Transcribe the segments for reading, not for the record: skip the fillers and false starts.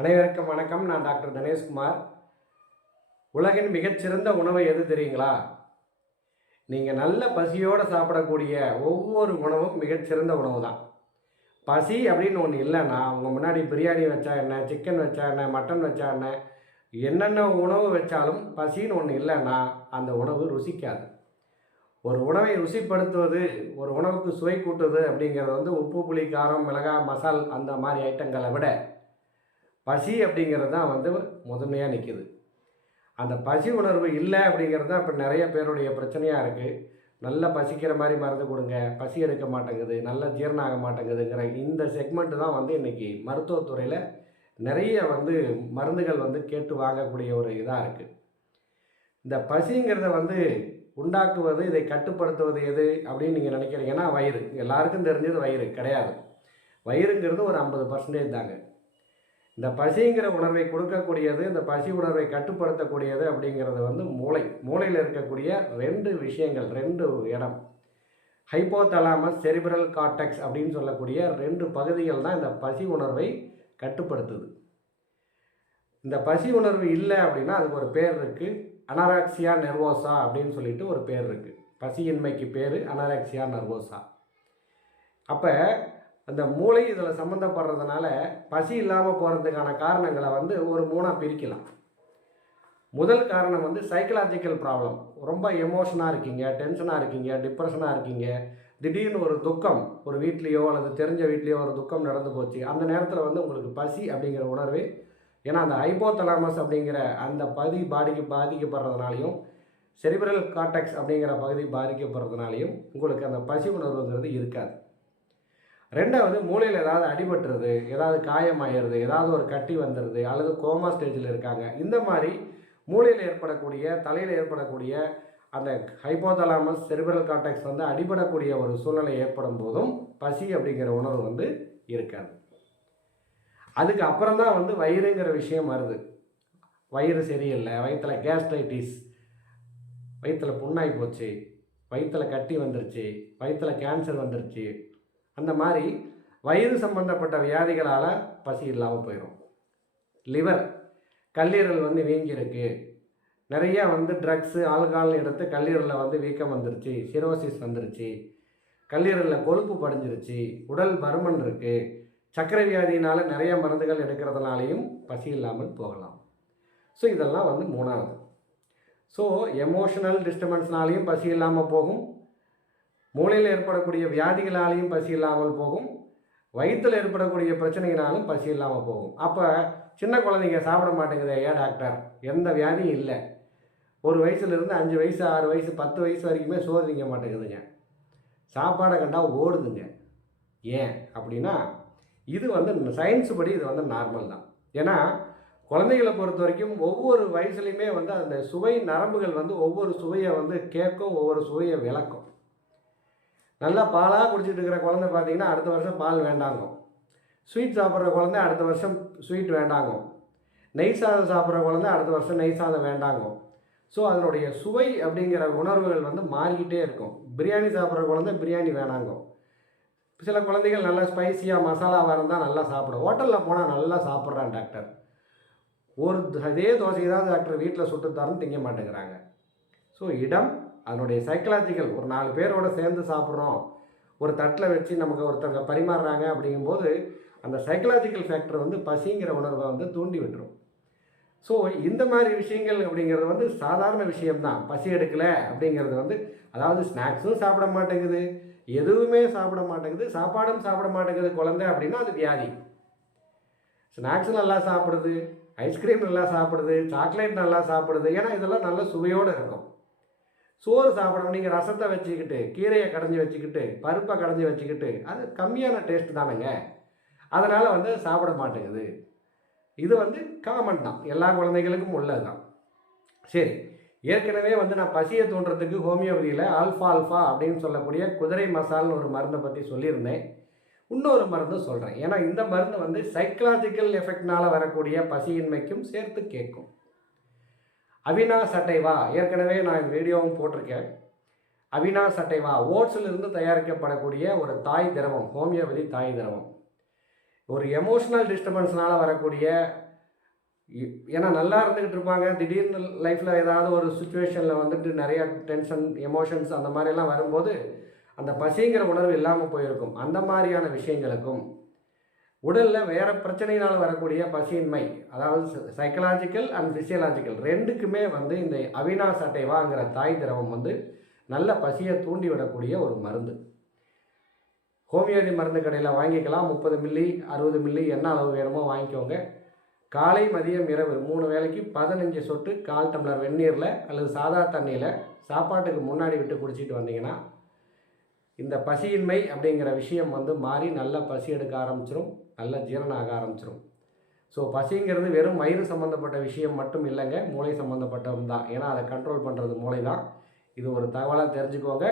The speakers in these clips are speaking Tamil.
அனைவருக்கும் வணக்கம். நான் டாக்டர் தினேஷ்குமார். உலகின் மிகச்சிறந்த உணவு எது தெரியுங்களா? நீங்கள் நல்ல பசியோடு சாப்பிடக்கூடிய ஒவ்வொரு உணவும் மிகச்சிறந்த உணவு தான். பசி அப்படின்னு ஒன்று இல்லைன்னா உங்கள் முன்னாடி பிரியாணி வச்சா என்ன, சிக்கன் வச்சா என்ன, மட்டன் வச்சா என்ன, என்னென்ன உணவு வச்சாலும் பசின்னு ஒன்று இல்லைன்னா அந்த உணவு ருசிக்காது. ஒரு உணவை ருசிப்படுத்துவது, ஒரு உணவுக்கு சுவை கூட்டுவது அப்படிங்கிறது உப்பு, புளி, காரம், மிளகாய், மசால் அந்த மாதிரி ஐட்டங்களை விட பசி அப்படிங்கிறது தான் முதன்மையாக நிற்கிது. அந்த பசி உணர்வு இல்லை அப்படிங்கிறது தான் இப்போ நிறைய பேருடைய பிரச்சனையாக இருக்குது. நல்லா பசிக்கிற மாதிரி மருந்து கொடுங்க, பசி எடுக்க மாட்டேங்குது, நல்லா ஜீரணம் ஆக மாட்டேங்குதுங்கிற இந்த செக்மெண்ட்டு தான் இன்றைக்கி மருத்துவத்துறையில் நிறைய மருந்துகள் கேட்டு வாங்கக்கூடிய ஒரு இதாக இருக்குது. இந்த பசிங்கிறத உண்டாக்குவது, இதை கட்டுப்படுத்துவது எது அப்படின்னு நீங்கள் நினைக்கிறீங்கன்னா வயிறு. எல்லாருக்கும் தெரிஞ்சது வயிறு கிடையாது. வயிறுங்கிறது ஒரு 50% தாங்க. இந்த பசிங்கிற உணர்வை கொடுக்கக்கூடியது, இந்த பசி உணர்வை கட்டுப்படுத்தக்கூடியது அப்படிங்கிறது மூளையில் இருக்கக்கூடிய 2 விஷயங்கள், 2 இடம். ஹைப்போதலாமஸ், செரிப்ரல் கார்டெக்ஸ் அப்படின்னு சொல்லக்கூடிய 2 பகுதிகள் தான் இந்த பசி உணர்வை கட்டுப்படுத்துது. இந்த பசி உணர்வு இல்லை அப்படின்னா அதுக்கு ஒரு பேர் இருக்குது, அனாராக்சியா நெர்வோசா அப்படின்னு சொல்லிட்டு ஒரு பேர் இருக்குது. பசியின்மைக்கு பேர் அனாராக்சியா நெர்வோசா. அப்போ அந்த மூளை இதில் சம்மந்தப்படுறதுனால பசி இல்லாமல் போகிறதுக்கான காரணங்களை ஒரு 3ஆக பிரிக்கலாம். முதல் காரணம் சைக்கலாஜிக்கல் ப்ராப்ளம். ரொம்ப எமோஷனாக இருக்கீங்க, டென்ஷனாக இருக்கீங்க, டிப்ரெஷனாக இருக்கீங்க, திடீர்னு ஒரு துக்கம், ஒரு வீட்லேயோ அல்லது தெரிஞ்ச வீட்லேயோ ஒரு துக்கம் நடந்து போச்சு. அந்த நேரத்தில் உங்களுக்கு பசி அப்படிங்கிற உணர்வு, ஏன்னா அந்த ஹைப்போதலாமஸ் அப்படிங்கிற அந்த பகுதி பாதிக்கப்படுறதுனாலையும், செரிப்ரல் கார்டெக்ஸ் அப்படிங்கிற பகுதி பாதிக்கப்படுறதுனாலையும் உங்களுக்கு அந்த பசி உணர்வுங்கிறது இருக்காது. 2வது, மூளையில் ஏதாவது அடிபட்டுருது, ஏதாவது காயமாயிடுது, ஏதாவது ஒரு கட்டி வந்துடுது, அல்லது கோமா ஸ்டேஜில் இருக்காங்க. இந்த மாதிரி மூளையில் ஏற்படக்கூடிய, தலையில் ஏற்படக்கூடிய அந்த ஹைப்போதலாமஸ், செரிப்ரல் கார்டெக்ஸ் அடிபடக்கூடிய ஒரு சூழ்நிலை ஏற்படும் போதும் பசி அப்படிங்கிற உணர்வு இருக்காது. அதுக்கு அப்புறம் தான் வயிறுங்கிற விஷயம் வருது. வயிறு சரியில்லை, வயிற்றில் கேஸ்ட்ரைட்டிஸ், வயிற்றில் புண்ணாகி போச்சு, வயிற்றில் கட்டி வந்துருச்சு, வயிற்றில் கேன்சர் வந்துருச்சு, அந்த மாதிரி வயிறு சம்பந்தப்பட்ட வியாதிகளால் பசி இல்லாமல் போயிடும். லிவர், கல்லீரல் வீங்கியிருக்கு, நிறையா ட்ரக்ஸு, ஆல்கஹால் எடுத்து கல்லீரலில் வீக்கம் வந்துருச்சு, சிரோசிஸ் வந்துருச்சு, கல்லீரலில் கொழுப்பு படிஞ்சிருச்சு, உடல் பருமன் இருக்குது, சர்க்கரை வியாதியினால் நிறைய மருந்துகள் எடுக்கிறதுனாலையும் பசி இல்லாமல் போகலாம். ஸோ இதெல்லாம் 3வது. ஸோ எமோஷனல் டிஸ்டர்பன்ஸ்னாலையும் பசி இல்லாமல் போகும், மூளையில் ஏற்படக்கூடிய வியாதிகளாலையும் பசி இல்லாமல் போகும், வயிற்றில் ஏற்படக்கூடிய பிரச்சனைகளாலும் பசி இல்லாமல் போகும். அப்போ சின்ன குழந்தைங்க சாப்பிட மாட்டேங்குது, ஏன் டாக்டர்? எந்த வியாதியும் இல்லை, 1 வயசுலேருந்து 5 வயசு, 6 வயசு, 10 வயசு வரைக்குமே சோறு திங்க மாட்டேங்குதுங்க, சாப்பாடை கண்டா ஓடுதுங்க. ஏன் அப்படின்னா இது சயின்ஸு படி இது நார்மல் தான். ஏன்னா குழந்தைகளை பொறுத்த வரைக்கும் ஒவ்வொரு வயசுலையுமே அந்த சுவை நரம்புகள் ஒவ்வொரு சுவையை கேட்கும், ஒவ்வொரு சுவையை விளக்கும். நல்லா பாலாக குடிச்சிட்டு இருக்கிற குழந்தை பார்த்தீங்கன்னா அடுத்த வருஷம் பால் வேண்டாங்க. ஸ்வீட் சாப்பிட்ற குழந்தை அடுத்த வருஷம் ஸ்வீட் வேண்டாங்க. நெய் சாதம் சாப்பிட்ற குழந்தை அடுத்த வருஷம் நெய் சாதம் வேண்டாங்க. ஸோ அதனுடைய சுவை அப்படிங்கிற உணர்வுகள் மாறிக்கிட்டே இருக்கும். பிரியாணி சாப்பிட்ற குழந்தை பிரியாணி வேணாங்க. சில குழந்தைகள் நல்லா ஸ்பைஸியாக மசாலாவாக இருந்தால் நல்லா சாப்பிடும். ஹோட்டலில் போனால் நல்லா சாப்பிட்றான் டாக்டர், அதே தோசை தான் டாக்டர் வீட்டில் சுட்டு தரன்னு திங்க மாட்டேங்கிறாங்க. ஸோ இடம், அதனுடைய சைக்கலாஜிக்கல், ஒரு 4 பேரோடு சேர்ந்து சாப்பிட்றோம், ஒரு தட்டில் வச்சு நமக்கு ஒருத்தவங்க பரிமாறுறாங்க அப்படிங்கும்போது அந்த சைக்கலாஜிக்கல் ஃபேக்டர் பசிங்கிற உணர்வை தூண்டி விட்டுரும். ஸோ இந்த மாதிரி விஷயங்கள் அப்படிங்கிறது சாதாரண விஷயம்தான். பசி எடுக்கலை அப்படிங்கிறது அதாவது ஸ்நாக்ஸும் சாப்பிட மாட்டேங்குது, எதுவுமே சாப்பிட மாட்டேங்குது, சாப்பாடும் சாப்பிட மாட்டேங்குது குழந்தை அப்படின்னா அது வியாதி. ஸ்நாக்ஸ் நல்லா சாப்பிடுது, ஐஸ்கிரீம் நல்லா சாப்பிடுது, சாக்லேட் நல்லா சாப்பிடுது, ஏன்னா இதெல்லாம் நல்ல சுவையோடு இருக்கும். சோறு சாப்பிடணும், நீங்கள் ரசத்தை வச்சுக்கிட்டு, கீரையை கடைஞ்சி வச்சுக்கிட்டு, பருப்பை கடைஞ்சி வச்சுக்கிட்டு, அது கம்மியான டேஸ்ட் தானுங்க, அதனால் சாப்பிட மாட்டேங்குது. இது காமன் தான், எல்லா குழந்தைகளுக்கும் உள்ளது தான். சரி, ஏற்கனவே நான் பசியை தூண்டுறதுக்கு ஹோமியோபதியில் ஆல்ஃபா அப்படின்னு சொல்லக்கூடிய குதிரை மசால்னு ஒரு மருந்தை பற்றி சொல்லியிருந்தேன். இன்னொரு மருந்து சொல்கிறேன், ஏன்னா இந்த மருந்து சைக்கலாஜிக்கல் எஃபெக்ட்னால் வரக்கூடிய பசியின்மைக்கும் சேர்த்து கேட்கும். அவினா சட்டைவா, ஏற்கனவே நான் வீடியோவும் போட்டிருக்கேன். அவினா சட்டைவா ஓட்ஸிலிருந்து தயாரிக்கப்படக்கூடிய ஒரு தாய் திரவம், ஹோமியோபதி தாய் திரவம். ஒரு எமோஷனல் டிஸ்டர்பன்ஸ்னால் வரக்கூடிய ஏன்னா நல்லா இருந்துக்கிட்டு இருப்பாங்க, திடீர்னு லைஃப்பில் ஏதாவது ஒரு சுச்சுவேஷனில் வந்துட்டு நிறையா டென்ஷன், எமோஷன்ஸ் அந்த மாதிரிலாம் வரும்போது அந்த பசிங்கிற உணர்வு இல்லாமல் போயிருக்கும். அந்த மாதிரியான விஷயங்களுக்கும் உடலில் வேறு பிரச்சனையினால் வரக்கூடிய பசியின்மை, அதாவது சைக்கலாஜிக்கல் அண்ட் ஃபிசியலாஜிக்கல் ரெண்டுக்குமே வந்து இந்த அவினாஷ் அட்டைவாங்கிற தாய் திரவம் வந்து நல்ல பசியை தூண்டி விடக்கூடிய ஒரு மருந்து. ஹோமியோபதி மருந்து கடையில் வாங்கிக்கலாம். 30 மில்லி 60 மில்லி என்ன அளவு வேணுமோ வாங்கிக்கோங்க. காலை மதியம் இரவு 3 வேளைக்கு 15 சொட்டு 1/4 டம்ளர் வெந்நீரில் அல்லது சாதா தண்ணியில் சாப்பாட்டுக்கு முன்னாடி விட்டு குடிச்சிட்டு வந்தீங்கன்னா இந்த பசியின்மை அப்படிங்கிற விஷயம் வந்து மாறி நல்லா பசி எடுக்க ஆரம்பிச்சிடும், நல்லா ஜீரணம் ஆக ஆரம்பிச்சிடும். ஸோ பசிங்கிறது வெறும் வயிறு சம்மந்தப்பட்ட விஷயம் மட்டும் இல்லைங்க, மூளை சம்மந்தப்பட்டதும் தான். ஏன்னா அதை கண்ட்ரோல் பண்ணுறது மூளை தான். இது ஒரு தகவலாக தெரிஞ்சுக்கோங்க.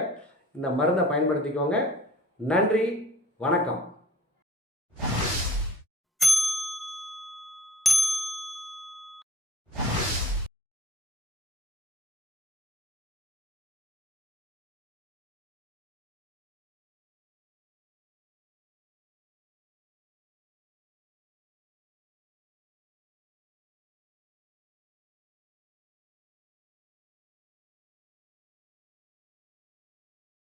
இந்த மருந்தை பயன்படுத்திக்கோங்க. நன்றி, வணக்கம்.